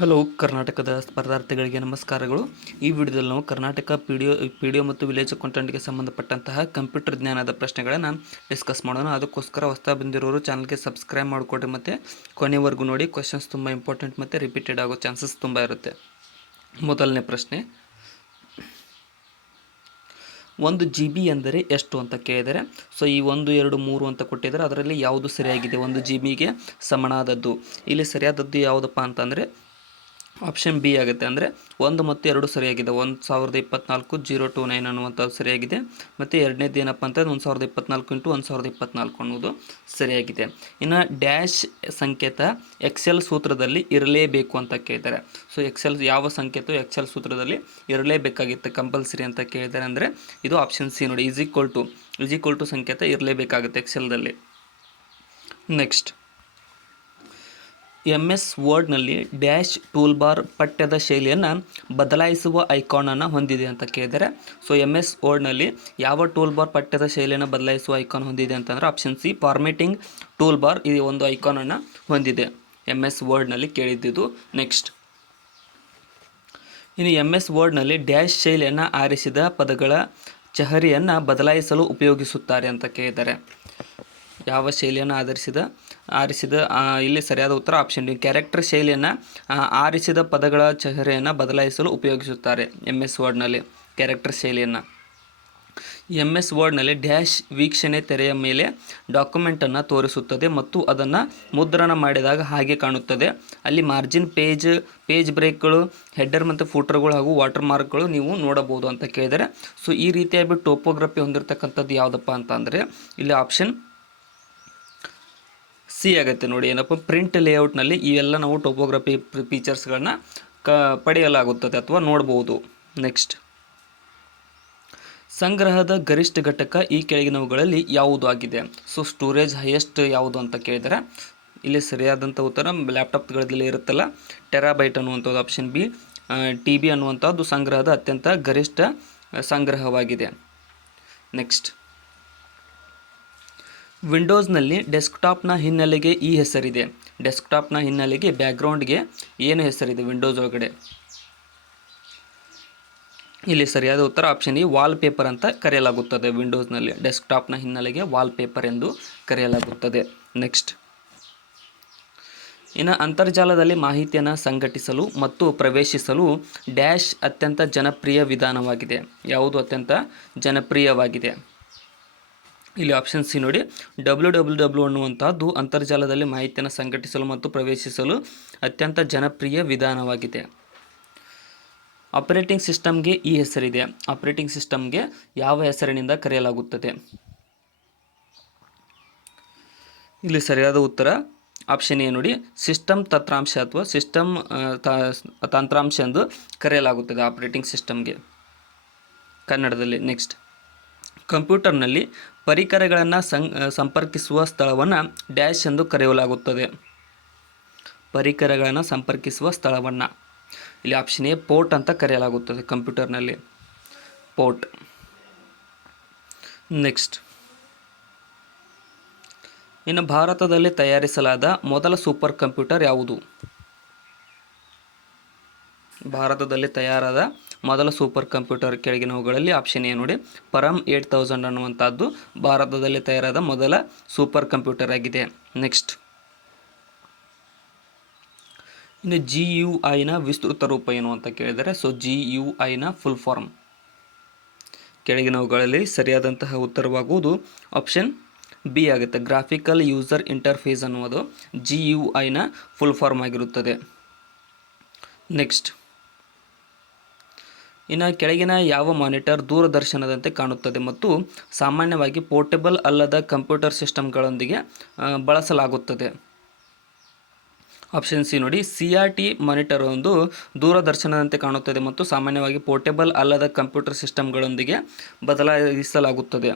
Hello ಕರ್ನಾಟಕದ ಸ್ಪರ್ಧಾರ್ಥಿಗಳಿಗೆ ನಮಸ್ಕಾರಗಳು. ಈ ವಿಡಿಯೋದಲ್ಲಿ ನಾವು ಕರ್ನಾಟಕ ಪಿ ಡಿ ಒ ಮತ್ತು ವಿಲೇಜ್ ಅಕೌಂಟೆಂಟ್ಗೆ ಸಂಬಂಧಪಟ್ಟಂತಹ ಕಂಪ್ಯೂಟರ್ ಜ್ಞಾನದ ಪ್ರಶ್ನೆಗಳನ್ನು ಡಿಸ್ಕಸ್ ಮಾಡೋಣ. ಅದಕ್ಕೋಸ್ಕರ ಹೊಸ ಬಂದಿರೋರು ಚಾನಲ್ಗೆ ಸಬ್ಸ್ಕ್ರೈಬ್ ಮಾಡಿಕೊಡ್ರಿ ಮತ್ತು ಕೊನೆವರೆಗೂ ನೋಡಿ. ಕ್ವಶನ್ಸ್ ತುಂಬ ಇಂಪಾರ್ಟೆಂಟ್ ಮತ್ತು ರಿಪೀಟೆಡ್ ಆಗೋ ಚಾನ್ಸಸ್ ತುಂಬ ಇರುತ್ತೆ. ಮೊದಲನೇ ಪ್ರಶ್ನೆ, 1 GB ಎಂದರೆ ಎಷ್ಟು ಅಂತ ಕೇಳಿದರೆ, ಸೊ ಈ 1, 2, 3 ಅಂತ ಕೊಟ್ಟಿದ್ದಾರೆ. ಅದರಲ್ಲಿ ಯಾವುದು ಸರಿಯಾಗಿದೆ? 1 GB ಸಮನಾದದ್ದು. ಇಲ್ಲಿ ಸರಿಯಾದದ್ದು ಯಾವುದಪ್ಪ ಅಂತಂದರೆ ಆಪ್ಷನ್ ಬಿ ಆಗುತ್ತೆ. ಅಂದರೆ 1 ಮತ್ತು 2 ಸರಿಯಾಗಿದೆ. 1024/029 ಅನ್ನುವಂಥದ್ದು ಸರಿಯಾಗಿದೆ. ಮತ್ತು ಎರಡನೇದು ಏನಪ್ಪ ಅಂತಂದರೆ 1024 × 1024 ಅನ್ನೋದು ಸರಿಯಾಗಿದೆ. ಇನ್ನು ಡ್ಯಾಶ್ ಸಂಕೇತ ಎಕ್ಸೆಲ್ ಸೂತ್ರದಲ್ಲಿ ಇರಲೇಬೇಕು ಅಂತ ಕೇಳಿದ್ದಾರೆ. ಸೊ ಯಾವ ಸಂಕೇತ ಎಕ್ಸೆಲ್ ಸೂತ್ರದಲ್ಲಿ ಇರಲೇಬೇಕಾಗಿತ್ತು, ಕಂಪಲ್ಸರಿ ಅಂತ ಕೇಳಿದ್ದಾರೆ. ಅಂದರೆ ಇದು ಆಪ್ಷನ್ ಸಿ ನೋಡಿ, ಈಸ್ ಈಕ್ವಲ್ ಟು ಸಂಕೇತ ಇರಲೇಬೇಕಾಗುತ್ತೆ ಎಕ್ಸೆಲ್ದಲ್ಲಿ. ನೆಕ್ಸ್ಟ್, MS ವರ್ಡ್ನಲ್ಲಿ ಡ್ಯಾಶ್ ಟೂಲ್ ಬಾರ್ ಪಠ್ಯದ ಶೈಲಿಯನ್ನು ಬದಲಾಯಿಸುವ ಐಕಾನನ್ನು ಹೊಂದಿದೆ ಅಂತ ಕೇಳಿದರೆ, ಸೊ MS ವರ್ಡ್ನಲ್ಲಿ ಯಾವ ಟೂಲ್ ಬಾರ್ ಪಠ್ಯದ ಶೈಲಿಯನ್ನು ಬದಲಾಯಿಸುವ ಐಕಾನ್ ಹೊಂದಿದೆ ಅಂತಂದರೆ option C, formatting tool bar ಈ ಒಂದು ಐಕಾನನ್ನು ಹೊಂದಿದೆ. MS ವರ್ಡ್ನಲ್ಲಿ ಕೇಳಿದ್ದಿದ್ದು. ನೆಕ್ಸ್ಟ್, ಇನ್ನು MS ವರ್ಡ್ನಲ್ಲಿ ಡ್ಯಾಶ್ ಶೈಲಿಯನ್ನು ಆರಿಸಿದ ಪದಗಳ ಚಹರಿಯನ್ನು ಬದಲಾಯಿಸಲು ಉಪಯೋಗಿಸುತ್ತಾರೆ ಅಂತ ಕೇಳಿದ್ದಾರೆ. ಯಾವ ಶೈಲಿಯನ್ನು ಆರಿಸಿದ ಇಲ್ಲಿ ಸರಿಯಾದ ಉತ್ತರ ಆಪ್ಷನ್ ಡಿ, ಕ್ಯಾರೆಕ್ಟರ್ ಶೈಲಿಯನ್ನು ಆರಿಸಿದ ಪದಗಳ ಚಹರೆಯನ್ನು ಬದಲಾಯಿಸಲು ಉಪಯೋಗಿಸುತ್ತಾರೆ MS ವರ್ಡ್ನಲ್ಲಿ ಕ್ಯಾರೆಕ್ಟರ್ ಶೈಲಿಯನ್ನು. MS ವರ್ಡ್ನಲ್ಲಿ ಡ್ಯಾಶ್ ವೀಕ್ಷಣೆ ತೆರೆಯ ಮೇಲೆ ಡಾಕ್ಯುಮೆಂಟನ್ನು ತೋರಿಸುತ್ತದೆ ಮತ್ತು ಅದನ್ನು ಮುದ್ರಣ ಮಾಡಿದಾಗ ಹಾಗೆ ಕಾಣುತ್ತದೆ. ಅಲ್ಲಿ ಮಾರ್ಜಿನ್, ಪೇಜ್ ಬ್ರೇಕ್ಗಳು, ಹೆಡ್ಡರ್ ಮತ್ತು ಫೂಟರ್ಗಳು ಹಾಗೂ ವಾಟರ್ ಮಾರ್ಕ್ಗಳು ನೀವು ನೋಡಬಹುದು ಅಂತ ಕೇಳಿದರೆ, ಸೊ ಈ ರೀತಿಯಾಗಿ ಟೋಪೋಗ್ರಫಿ ಹೊಂದಿರತಕ್ಕಂಥದ್ದು ಯಾವುದಪ್ಪ ಅಂತಂದರೆ ಇಲ್ಲಿ ಆಪ್ಷನ್ ಸಿ ಆಗುತ್ತೆ ನೋಡಿ. ಏನಪ್ಪ, ಪ್ರಿಂಟ್ ಲೇಔಟ್ನಲ್ಲಿ ಇವೆಲ್ಲ ನಾವು ಟೋಪೋಗ್ರಫಿ ಫೀಚರ್ಸ್ಗಳನ್ನ ಪಡೆಯಲಾಗುತ್ತದೆ ಅಥವಾ ನೋಡ್ಬೋದು. ನೆಕ್ಸ್ಟ್, ಸಂಗ್ರಹದ ಗರಿಷ್ಠ ಘಟಕ ಈ ಕೆಳಗಿನವುಗಳಲ್ಲಿ ಯಾವುದು ಆಗಿದೆ? ಸೊ ಸ್ಟೋರೇಜ್ ಹೈಯೆಸ್ಟ್ ಯಾವುದು ಅಂತ ಕೇಳಿದರೆ ಇಲ್ಲಿ ಸರಿಯಾದಂಥ ಉತ್ತರ ಲ್ಯಾಪ್ಟಾಪ್ಗಳಲ್ಲಿ ಇರುತ್ತಲ್ಲ, ಟೆರಾಬೈಟ್ ಅನ್ನುವಂಥದ್ದು ಆಪ್ಷನ್ ಬಿ. TB ಅನ್ನುವಂಥದ್ದು ಸಂಗ್ರಹದ ಅತ್ಯಂತ ಗರಿಷ್ಠ ಸಂಗ್ರಹವಾಗಿದೆ. ನೆಕ್ಸ್ಟ್, ವಿಂಡೋಸ್ನಲ್ಲಿ ಡೆಸ್ಕ್ಟಾಪ್ನ ಹಿನ್ನೆಲೆಗೆ ಈ ಹೆಸರಿದೆ. ಡೆಸ್ಕ್ಟಾಪ್ನ ಹಿನ್ನೆಲೆಗೆ, ಬ್ಯಾಕ್ಗ್ರೌಂಡ್ಗೆ ಏನು ಹೆಸರಿದೆ ವಿಂಡೋಸ್ ಒಳಗಡೆ? ಇಲ್ಲಿ ಸರಿಯಾದ ಉತ್ತರ ಆಪ್ಷನ್ ಇ, ವಾಲ್ಪೇಪರ್ ಅಂತ ಕರೆಯಲಾಗುತ್ತದೆ. ವಿಂಡೋಸ್ನಲ್ಲಿ ಡೆಸ್ಕ್ಟಾಪ್ನ ಹಿನ್ನೆಲೆಗೆ ವಾಲ್ಪೇಪರ್ ಎಂದು ಕರೆಯಲಾಗುತ್ತದೆ. ನೆಕ್ಸ್ಟ್, ಇನ್ನು ಅಂತರ್ಜಾಲದಲ್ಲಿ ಮಾಹಿತಿಯನ್ನು ಸಂಘಟಿಸಲು ಮತ್ತು ಪ್ರವೇಶಿಸಲು ಡ್ಯಾಶ್ ಅತ್ಯಂತ ಜನಪ್ರಿಯ ವಿಧಾನವಾಗಿದೆ. ಯಾವುದು ಅತ್ಯಂತ ಜನಪ್ರಿಯವಾಗಿದೆ? ಇಲ್ಲಿ ಆಪ್ಷನ್ ಸಿ ನೋಡಿ, www ಅನ್ನುವಂಥದ್ದು ಅಂತರ್ಜಾಲದಲ್ಲಿ ಮಾಹಿತಿಯನ್ನು ಸಂಘಟಿಸಲು ಮತ್ತು ಪ್ರವೇಶಿಸಲು ಅತ್ಯಂತ ಜನಪ್ರಿಯ ವಿಧಾನವಾಗಿದೆ. ಆಪರೇಟಿಂಗ್ ಸಿಸ್ಟಮ್ಗೆ ಈ ಹೆಸರಿದೆ. ಆಪರೇಟಿಂಗ್ ಸಿಸ್ಟಮ್ಗೆ ಯಾವ ಹೆಸರಿನಿಂದ ಕರೆಯಲಾಗುತ್ತದೆ? ಇಲ್ಲಿ ಸರಿಯಾದ ಉತ್ತರ ಆಪ್ಷನ್ ಎ ನೋಡಿ, ಸಿಸ್ಟಮ್ ತಂತ್ರಾಂಶ ಅಥವಾ ಸಿಸ್ಟಮ್ ತಂತ್ರಾಂಶ ಎಂದು ಕರೆಯಲಾಗುತ್ತದೆ ಆಪರೇಟಿಂಗ್ ಸಿಸ್ಟಮ್ಗೆ ಕನ್ನಡದಲ್ಲಿ. ನೆಕ್ಸ್ಟ್, ಕಂಪ್ಯೂಟರ್ನಲ್ಲಿ ಪರಿಕರಗಳನ್ನು ಸಂಪರ್ಕಿಸುವ ಸ್ಥಳವನ್ನು ಡ್ಯಾಶ್ ಎಂದು ಕರೆಯಲಾಗುತ್ತದೆ. ಪರಿಕರಗಳನ್ನು ಸಂಪರ್ಕಿಸುವ ಸ್ಥಳವನ್ನು ಇಲ್ಲಿ ಆಪ್ಷನ್ ಎ, ಪೋರ್ಟ್ ಅಂತ ಕರೆಯಲಾಗುತ್ತದೆ ಕಂಪ್ಯೂಟರ್ನಲ್ಲಿ, ಪೋರ್ಟ್. ನೆಕ್ಸ್ಟ್, ಇನ್ನು ಭಾರತದಲ್ಲಿ ತಯಾರಿಸಲಾದ ಮೊದಲ ಸೂಪರ್ ಕಂಪ್ಯೂಟರ್ ಯಾವುದು? ಭಾರತದಲ್ಲಿ ತಯಾರಾದ ಮೊದಲ ಸೂಪರ್ ಕಂಪ್ಯೂಟರ್ ಕೆಳಗಿನವುಗಳಲ್ಲಿ ಆಪ್ಷನ್ ಎ ನೋಡಿ, ಪರಮ್ 8000 ಅನ್ನುವಂಥದ್ದು ಭಾರತದಲ್ಲಿ ತಯಾರಾದ ಮೊದಲ ಸೂಪರ್ ಕಂಪ್ಯೂಟರ್ ಆಗಿದೆ. ನೆಕ್ಸ್ಟ್, ಇನ್ನು GUIನ ವಿಸ್ತೃತ ರೂಪ ಏನು ಅಂತ ಕೇಳಿದರೆ, ಸೊ GUIನ ಫುಲ್ ಫಾರ್ಮ್ ಕೆಳಗಿನವುಗಳಲ್ಲಿ ಸರಿಯಾದಂತಹ ಉತ್ತರವಾಗುವುದು ಆಪ್ಷನ್ ಬಿ ಆಗುತ್ತೆ. ಗ್ರಾಫಿಕಲ್ ಯೂಸರ್ ಇಂಟರ್ಫೇಸ್ ಅನ್ನುವುದು GUIನ ಫುಲ್ ಫಾರ್ಮ್ ಆಗಿರುತ್ತದೆ. ನೆಕ್ಸ್ಟ್, ಇನ್ನು ಕೆಳಗಿನ ಯಾವ ಮಾನಿಟರ್ ದೂರದರ್ಶನದಂತೆ ಕಾಣುತ್ತದೆ ಮತ್ತು ಸಾಮಾನ್ಯವಾಗಿ ಪೋರ್ಟೇಬಲ್ ಅಲ್ಲದ ಕಂಪ್ಯೂಟರ್ ಸಿಸ್ಟಮ್ಗಳೊಂದಿಗೆ ಬಳಸಲಾಗುತ್ತದೆ? ಆಪ್ಷನ್ ಸಿ ನೋಡಿ, CRT ಮಾನಿಟರ್ ಒಂದು ದೂರದರ್ಶನದಂತೆ ಕಾಣುತ್ತದೆ ಮತ್ತು ಸಾಮಾನ್ಯವಾಗಿ ಪೋರ್ಟೇಬಲ್ ಅಲ್ಲದ ಕಂಪ್ಯೂಟರ್ ಸಿಸ್ಟಮ್ಗಳೊಂದಿಗೆ ಬದಲಾಯಿಸಲಾಗುತ್ತದೆ.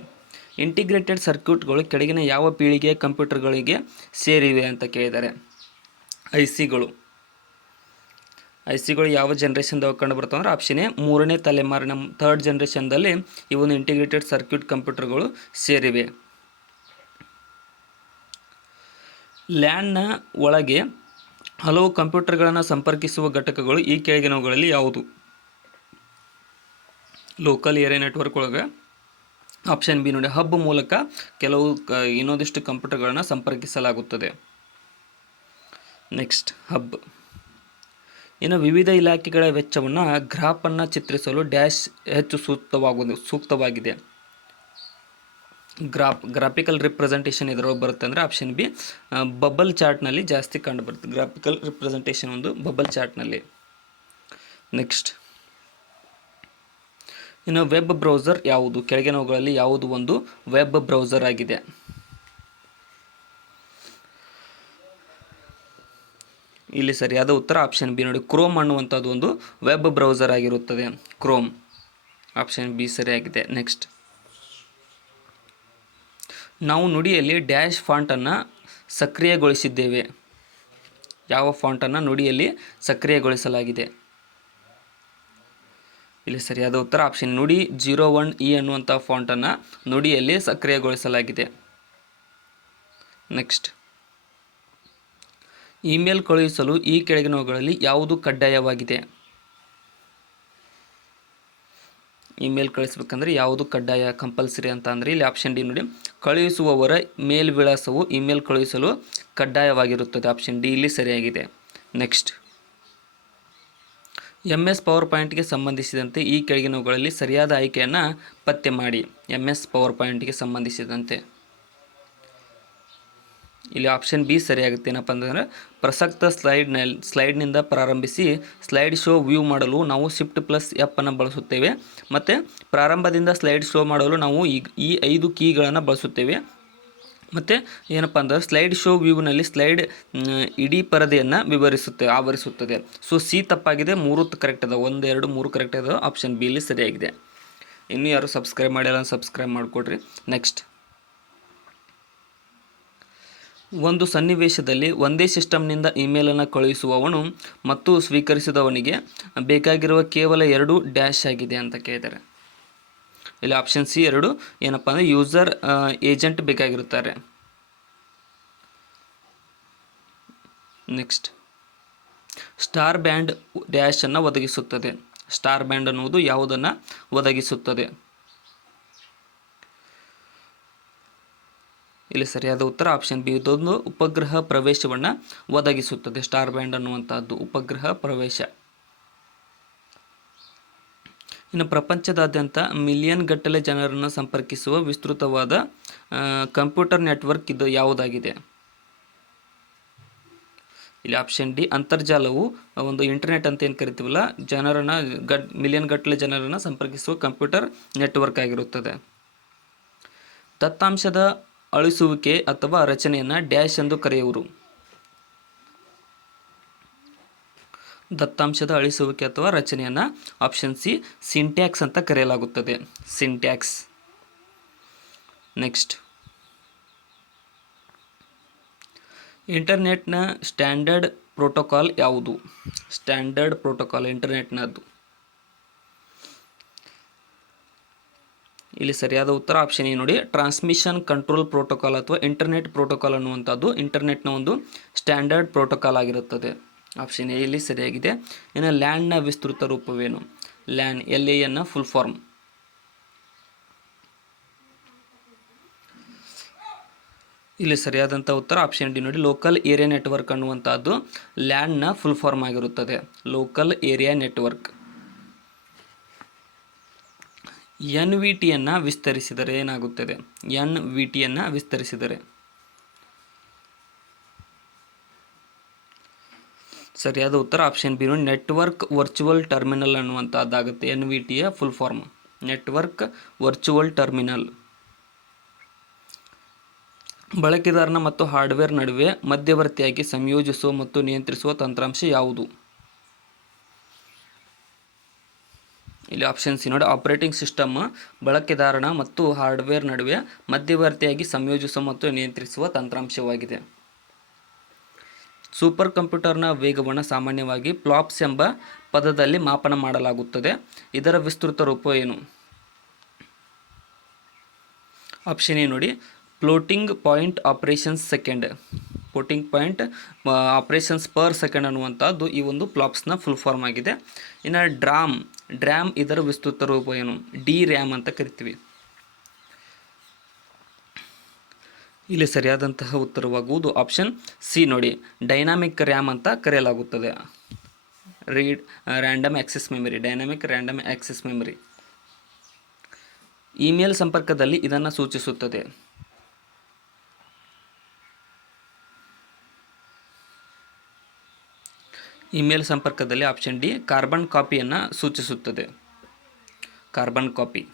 ಇಂಟಿಗ್ರೇಟೆಡ್ ಸರ್ಕ್ಯೂಟ್ಗಳು ಕೆಳಗಿನ ಯಾವ ಪೀಳಿಗೆಯ ಕಂಪ್ಯೂಟರ್ಗಳಿಗೆ ಸೇರಿವೆ ಅಂತ ಕೇಳಿದ್ದಾರೆ? ಐಸಿಗಳು ಯಾವ ಜನ್ರೇಷನ್ದಾಗ ಕಂಡು ಬರ್ತಾವೆ ಅಂದರೆ ಆಪ್ಷನ್ ಎ, 3ನೇ ತಲೆಮಾರಿನ 3rd ಜನ್ರೇಷನ್ದಲ್ಲಿ ಈ ಒಂದು ಇಂಟಿಗ್ರೇಟೆಡ್ ಸರ್ಕ್ಯೂಟ್ ಕಂಪ್ಯೂಟರ್ಗಳು ಸೇರಿವೆ. ಲ್ಯಾನ್ನ ಒಳಗೆ ಹಲವು ಕಂಪ್ಯೂಟರ್ಗಳನ್ನು ಸಂಪರ್ಕಿಸುವ ಘಟಕಗಳು ಈ ಕೆಳಗಿನವುಗಳಲ್ಲಿ ಯಾವುದು? ಲೋಕಲ್ ಏರಿಯಾ ನೆಟ್ವರ್ಕ್ ಒಳಗೆ ಆಪ್ಷನ್ ಬಿ ನೋಡಿ, ಹಬ್ ಮೂಲಕ ಕೆಲವು ಇನ್ನೊಂದಿಷ್ಟು ಕಂಪ್ಯೂಟರ್ಗಳನ್ನು ಸಂಪರ್ಕಿಸಲಾಗುತ್ತದೆ. Next hub. ಇನ್ನು ವಿವಿಧ ಇಲಾಖೆಗಳ ವೆಚ್ಚವನ್ನು ಗ್ರಾಫನ್ನು ಚಿತ್ರಿಸಲು ಡ್ಯಾಶ್ ಹೆಚ್ಚು ಸೂಕ್ತವಾಗಿದೆ. ಗ್ರಾಫಿಕಲ್ ರಿಪ್ರೆಸೆಂಟೇಷನ್ ಇದರೊಳಗೆ ಬರುತ್ತೆ ಅಂದರೆ ಆಪ್ಷನ್ ಬಿ ಬಬಲ್ ಚಾರ್ಟ್ನಲ್ಲಿ ಜಾಸ್ತಿ ಕಂಡು ಬರುತ್ತೆ. ಗ್ರಾಫಿಕಲ್ ರಿಪ್ರೆಸೆಂಟೇಷನ್ ಒಂದು ಬಬಲ್ ಚಾರ್ಟ್ನಲ್ಲಿ. ನೆಕ್ಸ್ಟ್, ಇನ್ನು ವೆಬ್ ಬ್ರೌಸರ್ ಯಾವುದು? ಕೆಳಗಿನವುಗಳಲ್ಲಿ ಯಾವುದು ಒಂದು ವೆಬ್ ಬ್ರೌಸರ್ ಆಗಿದೆ? ಇಲ್ಲಿ ಸರಿಯಾದ ಉತ್ತರ ಆಪ್ಷನ್ ಬಿ ನೋಡಿ, ಕ್ರೋಮ್ ಅನ್ನುವಂಥದ್ದು ಒಂದು ವೆಬ್ ಬ್ರೌಸರ್ ಆಗಿರುತ್ತದೆ. ಕ್ರೋಮ್, ಆಪ್ಷನ್ ಬಿ ಸರಿಯಾಗಿದೆ. ನೆಕ್ಸ್ಟ್, ನಾವು ನುಡಿಯಲ್ಲಿ ಡ್ಯಾಶ್ ಫಾಂಟನ್ನು ಸಕ್ರಿಯಗೊಳಿಸಿದ್ದೇವೆ. ಯಾವ ಫಾಂಟನ್ನು ನುಡಿಯಲ್ಲಿ ಸಕ್ರಿಯಗೊಳಿಸಲಾಗಿದೆ? ಇಲ್ಲಿ ಸರಿಯಾದ ಉತ್ತರ ಆಪ್ಷನ್ ನುಡಿ 01E ಅನ್ನುವಂಥ ಫಾಂಟನ್ನು ನುಡಿಯಲ್ಲಿ ಸಕ್ರಿಯಗೊಳಿಸಲಾಗಿದೆ. ನೆಕ್ಸ್ಟ್, ಇಮೇಲ್ ಕಳುಹಿಸಲು ಈ ಕೆಳಗಿನವುಗಳಲ್ಲಿ ಯಾವುದು ಕಡ್ಡಾಯವಾಗಿದೆ? ಇಮೇಲ್ ಕಳಿಸ್ಬೇಕಂದ್ರೆ ಯಾವುದು ಕಡ್ಡಾಯ, ಕಂಪಲ್ಸರಿ ಅಂತ ಅಂದರೆ ಇಲ್ಲಿ ಆಪ್ಷನ್ ಡಿ ನೋಡಿ, ಕಳುಹಿಸುವವರ ಮೇಲ್ ವಿಳಾಸವು ಇಮೇಲ್ ಕಳುಹಿಸಲು ಕಡ್ಡಾಯವಾಗಿರುತ್ತದೆ. ಆಪ್ಷನ್ ಡಿ ಇಲ್ಲಿ ಸರಿಯಾಗಿದೆ. ನೆಕ್ಸ್ಟ್, MS ಪವರ್ ಪಾಯಿಂಟ್ಗೆ ಸಂಬಂಧಿಸಿದಂತೆ ಈ ಕೆಳಗಿನವುಗಳಲ್ಲಿ ಸರಿಯಾದ ಆಯ್ಕೆಯನ್ನು ಪತ್ತೆ ಮಾಡಿ. MS ಪವರ್ ಪಾಯಿಂಟ್ಗೆ ಸಂಬಂಧಿಸಿದಂತೆ ಇಲ್ಲಿ ಆಪ್ಷನ್ ಬಿ ಸರಿಯಾಗುತ್ತೆ. ಏನಪ್ಪ ಅಂತಂದರೆ ಪ್ರಸಕ್ತ ಸ್ಲೈಡ್ನಿಂದ ಪ್ರಾರಂಭಿಸಿ ಸ್ಲೈಡ್ ಶೋ ವ್ಯೂ ಮಾಡಲು ನಾವು Shift+F ಅನ್ನು ಬಳಸುತ್ತೇವೆ. ಮತ್ತು ಪ್ರಾರಂಭದಿಂದ ಸ್ಲೈಡ್ ಶೋ ಮಾಡಲು ನಾವು ಈ 5 ಕೀಗಳನ್ನು ಬಳಸುತ್ತೇವೆ. ಮತ್ತು ಏನಪ್ಪ ಅಂದರೆ ಸ್ಲೈಡ್ ಶೋ ವ್ಯೂನಲ್ಲಿ ಸ್ಲೈಡ್ ಇಡೀ ಪರದೆಯನ್ನು ಆವರಿಸುತ್ತದೆ. ಸೊ ಸಿ ತಪ್ಪಾಗಿದೆ, 3 ಕರೆಕ್ಟ್ ಅದ, 1 2 3 ಕರೆಕ್ಟ್ ಅದ. ಆಪ್ಷನ್ ಬಿ ಇಲ್ಲಿ ಸರಿಯಾಗಿದೆ. ಇನ್ನೂ ಯಾರು ಸಬ್ಸ್ಕ್ರೈಬ್ ಮಾಡಿಲ್ಲ ಸಬ್ಸ್ಕ್ರೈಬ್ ಮಾಡಿಕೊಡ್ರಿ. ನೆಕ್ಸ್ಟ್, ಒಂದು ಸನ್ನಿವೇಶದಲ್ಲಿ ಒಂದೇ ಸಿಸ್ಟಮ್ನಿಂದ ಇಮೇಲನ್ನು ಕಳುಹಿಸುವವನು ಮತ್ತು ಸ್ವೀಕರಿಸಿದವನಿಗೆ ಬೇಕಾಗಿರುವ ಕೇವಲ 2 ಡ್ಯಾಶ್ ಆಗಿದೆ ಅಂತ ಕೇಳಿದ್ದಾರೆ. ಇಲ್ಲಿ ಆಪ್ಷನ್ ಸಿ 2 ಏನಪ್ಪ ಅಂದರೆ ಯೂಸರ್ ಏಜೆಂಟ್ ಬೇಕಾಗಿರುತ್ತಾರೆ. ನೆಕ್ಸ್ಟ್, ಸ್ಟಾರ್ ಬ್ಯಾಂಡ್ ಡ್ಯಾಶನ್ನು ಒದಗಿಸುತ್ತದೆ. ಸ್ಟಾರ್ ಬ್ಯಾಂಡ್ ಅನ್ನುವುದು ಯಾವುದನ್ನು ಒದಗಿಸುತ್ತದೆ? ಇಲ್ಲಿ ಸರಿಯಾದ ಉತ್ತರ ಆಪ್ಷನ್ ಬಿ, ಇದೊಂದು ಉಪಗ್ರಹ ಪ್ರವೇಶವನ್ನು ಒದಗಿಸುತ್ತದೆ. ಸ್ಟಾರ್ ಬ್ಯಾಂಡ್ ಅನ್ನುವಂಥದ್ದು ಉಪಗ್ರಹ ಪ್ರವೇಶ. ಇನ್ನು ಪ್ರಪಂಚದಾದ್ಯಂತ ಮಿಲಿಯನ್ ಗಟ್ಟಲೆ ಜನರನ್ನು ಸಂಪರ್ಕಿಸುವ ವಿಸ್ತೃತವಾದ ಕಂಪ್ಯೂಟರ್ ನೆಟ್ವರ್ಕ್ ಇದು ಯಾವುದಾಗಿದೆ? ಇಲ್ಲಿ ಆಪ್ಷನ್ ಡಿ, ಅಂತರ್ಜಾಲವು ಒಂದು ಇಂಟರ್ನೆಟ್ ಅಂತ ಏನು ಕರಿತೀವಲ್ಲ, ಮಿಲಿಯನ್ ಗಟ್ಟಲೆ ಜನರನ್ನು ಸಂಪರ್ಕಿಸುವ ಕಂಪ್ಯೂಟರ್ ನೆಟ್ವರ್ಕ್ ಆಗಿರುತ್ತದೆ. ದತ್ತಾಂಶದ ಅಳಿಸುವಿಕೆ ಅಥವಾ ರಚನೆಯನ್ನು ಡ್ಯಾಶ್ ಎಂದು ಕರೆಯುವರು. ದತ್ತಾಂಶದ ಅಳಿಸುವಿಕೆ ಅಥವಾ ರಚನೆಯನ್ನು ಆಪ್ಷನ್ ಸಿ ಸಿಂಟ್ಯಾಕ್ಸ್ ಅಂತ ಕರೆಯಲಾಗುತ್ತದೆ. ಸಿಂಟ್ಯಾಕ್ಸ್. ನೆಕ್ಸ್ಟ್, ಇಂಟರ್ನೆಟ್ನ ಸ್ಟ್ಯಾಂಡರ್ಡ್ ಪ್ರೋಟೋಕಾಲ್ ಯಾವುದು? ಸ್ಟ್ಯಾಂಡರ್ಡ್ ಪ್ರೋಟೋಕಾಲ್ ಇಂಟರ್ನೆಟ್ನದ್ದು. ಇಲ್ಲಿ ಸರಿಯಾದ ಉತ್ತರ ಆಪ್ಷನ್ ಎ ನೋಡಿ, ಟ್ರಾನ್ಸ್ಮಿಷನ್ ಕಂಟ್ರೋಲ್ ಪ್ರೋಟೋಕಾಲ್ ಅಥವಾ ಇಂಟರ್ನೆಟ್ ಪ್ರೋಟೋಕಾಲ್ ಅನ್ನುವಂಥದ್ದು ಇಂಟರ್ನೆಟ್ನ ಒಂದು ಸ್ಟ್ಯಾಂಡರ್ಡ್ ಪ್ರೋಟೋಕಾಲ್ ಆಗಿರುತ್ತದೆ. ಆಪ್ಷನ್ ಎ ಇಲ್ಲಿ ಸರಿಯಾಗಿದೆ. ಇನ್ನು ಲ್ಯಾನ್ನ ವಿಸ್ತೃತ ರೂಪವೇನು? LAN LAN full form. ಇಲ್ಲಿ ಸರಿಯಾದಂಥ ಉತ್ತರ ಆಪ್ಷನ್ ಡಿ ನೋಡಿ, ಲೋಕಲ್ ಏರಿಯಾ ನೆಟ್ವರ್ಕ್ ಅನ್ನುವಂಥದ್ದು ಲ್ಯಾನ್ನ ಫುಲ್ ಫಾರ್ಮ್ ಆಗಿರುತ್ತದೆ. Local area network. NVTಯನ್ನು ವಿಸ್ತರಿಸಿದರೆ ಏನಾಗುತ್ತದೆ? NVTಯನ್ನು ವಿಸ್ತರಿಸಿದರೆ ಸರಿಯಾದ ಉತ್ತರ ಆಪ್ಷನ್ ಬಿ ನೋಡಿ, ನೆಟ್ವರ್ಕ್ ವರ್ಚುವಲ್ ಟರ್ಮಿನಲ್ ಅನ್ನುವಂಥದ್ದಾಗುತ್ತೆ. NVTಯ full form network virtual terminal. ಬಳಕೆದಾರನ ಮತ್ತು ಹಾರ್ಡ್ವೇರ್ ನಡುವೆ ಮಧ್ಯವರ್ತಿಯಾಗಿ ಸಂಯೋಜಿಸುವ ಮತ್ತು ನಿಯಂತ್ರಿಸುವ ತಂತ್ರಾಂಶ ಯಾವುದು? ಇಲ್ಲಿ ಆಪ್ಷನ್ ಸಿ ನೋಡಿ, ಆಪರೇಟಿಂಗ್ ಸಿಸ್ಟಮ್ ಬಳಕೆದಾರನ ಮತ್ತು ಹಾರ್ಡ್ವೇರ್ ನಡುವೆ ಮಧ್ಯವರ್ತಿಯಾಗಿ ಸಂಯೋಜಿಸುವ ಮತ್ತು ನಿಯಂತ್ರಿಸುವ ತಂತ್ರಾಂಶವಾಗಿದೆ. ಸೂಪರ್ ಕಂಪ್ಯೂಟರ್ನ ವೇಗವನ್ನು ಸಾಮಾನ್ಯವಾಗಿ ಫ್ಲಾಪ್ಸ್ ಎಂಬ ಪದದಲ್ಲಿ ಮಾಪನ ಮಾಡಲಾಗುತ್ತದೆ. ಇದರ ವಿಸ್ತೃತ ರೂಪ ಏನು? ಆಪ್ಷನ್ ಎ ನೋಡಿ, floating point operations second. Floating point operations per second ಅನ್ನುವಂಥದ್ದು ಈ ಒಂದು ಫ್ಲಾಪ್ಸ್ನ ಫುಲ್ ಫಾರ್ಮ್ ಆಗಿದೆ. ಇನ್ನು ಡ್ರ್ಯಾಮ್ ಇದರ ವಿಸ್ತೃತ ರೂಪ ಏನು? ಡಿ ರ್ಯಾಮ್ ಅಂತ ಕರಿತೀವಿ. ಇಲ್ಲಿ ಸರಿಯಾದಂತಹ ಉತ್ತರವಾಗುವುದು ಆಪ್ಷನ್ ಸಿ ನೋಡಿ, ಡೈನಾಮಿಕ್ ರ್ಯಾಮ್ ಅಂತ ಕರೆಯಲಾಗುತ್ತದೆ. Random access memory, dynamic random access memory. Email ಸಂಪರ್ಕದಲ್ಲಿ ಇದನ್ನು ಸೂಚಿಸುತ್ತದೆ. ಇಮೇಲ್ ಸಂಪರ್ಕದಲ್ಲಿ ಆಪ್ಷನ್ ಡಿ ಕಾರ್ಬನ್ ಕಾಪಿಯನ್ನು ಸೂಚಿಸುತ್ತದೆ. Carbon copy.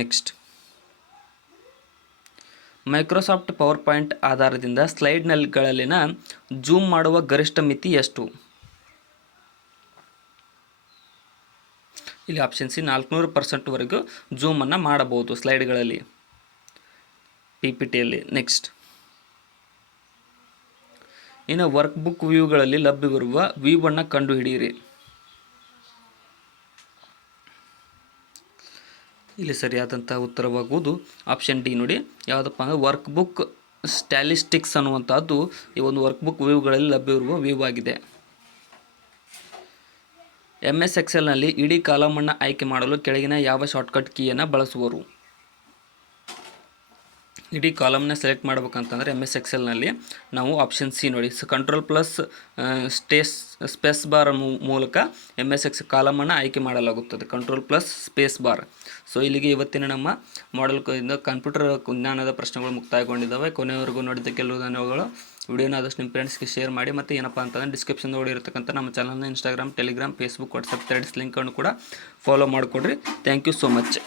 Next, Microsoft PowerPoint ಆಧಾರದಿಂದ ಸ್ಲೈಡ್ಗಳಲ್ಲಿನ ಜೂಮ್ ಮಾಡುವ ಗರಿಷ್ಠ ಮಿತಿ ಎಷ್ಟು? ಇಲ್ಲಿ ಆಪ್ಷನ್ ಸಿ 400% ಜೂಮನ್ನು ಮಾಡಬಹುದು ಸ್ಲೈಡ್ಗಳಲ್ಲಿ, PPTಯಲ್ಲಿ. ನೆಕ್ಸ್ಟ್, ಇನ್ನು ವರ್ಕ್ ಬುಕ್ ವ್ಯೂಗಳಲ್ಲಿ ಲಭ್ಯವಿರುವ ವ್ಯೂವನ್ನು ಕಂಡುಹಿಡಿಯಿರಿ. ಇಲ್ಲಿ ಸರಿಯಾದಂಥ ಉತ್ತರವಾಗುವುದು ಆಪ್ಷನ್ ಡಿ ನೋಡಿ, ಯಾವುದಪ್ಪ ಅಂದರೆ ವರ್ಕ್ ಬುಕ್ ಸ್ಟ್ಯಾಟಿಸ್ಟಿಕ್ಸ್ ಅನ್ನುವಂಥದ್ದು ಈ ಒಂದು ವರ್ಕ್ ಬುಕ್ ವ್ಯೂಗಳಲ್ಲಿ ಲಭ್ಯವಿರುವ ವ್ಯೂ ಆಗಿದೆ. MS ಎಕ್ಸೆಲ್ನಲ್ಲಿ ಇಡೀ ಕಾಲಮನ್ನು ಆಯ್ಕೆ ಮಾಡಲು ಕೆಳಗಿನ ಯಾವ ಶಾರ್ಟ್ಕಟ್ ಕೀಯನ್ನು ಬಳಸುವರು? ಇಡೀ ಕಾಲಮ್ನ ಸೆಲೆಕ್ಟ್ ಮಾಡ್ಬೇಕಂತಂದರೆ MS ಎಕ್ಸೆಲ್ನಲ್ಲಿ ನಾವು ಆಪ್ಷನ್ ಸಿ ನೋಡಿ, ಕಂಟ್ರೋಲ್+ ಸ್ಪೇಸ್ ಬಾರ್ ಮೂಲಕ MS ಎಕ್ಸೆಲ್ ಕಾಲಮನ್ನು ಆಯ್ಕೆ ಮಾಡಲಾಗುತ್ತದೆ. ಕಂಟ್ರೋಲ್+ಸ್ಪೇಸ್ ಬಾರ್. ಸೊ ಇಲ್ಲಿಗೆ ಇವತ್ತಿನ ನಮ್ಮ ಮಾಡೆಲ್ ಕಂಪ್ಯೂಟರ್ ಜ್ಞಾನದ ಪ್ರಶ್ನೆಗಳು ಮುಕ್ತಾಯಗೊಂಡಿದ್ದಾವೆ. ಕೊನೆಯವರೆಗೂ ನೋಡಿದ್ದಕ್ಕೆ ಕೆಲವು ಧನ್ಯವಾದಗಳು. ವಿಡಿಯೋನ ಆದಷ್ಟು ನಿಮ್ಮ ಫ್ರೆಂಡ್ಸ್ಗೆ ಶೇರ್ ಮಾಡಿ. ಮತ್ತು ಏನಪ್ಪ ಅಂತಂದರೆ ಡಿಸ್ಕ್ರಿಪ್ಷನ್ ಇರತಕ್ಕಂಥ ನಮ್ಮ ಚಾನಲ್ನ Instagram, Telegram, Facebook, WhatsApp Threads ಲಿಂಕನ್ನು ಕೂಡ ಫಾಲೋ ಮಾಡಿಕೊಡ್ರಿ. Thank you so much.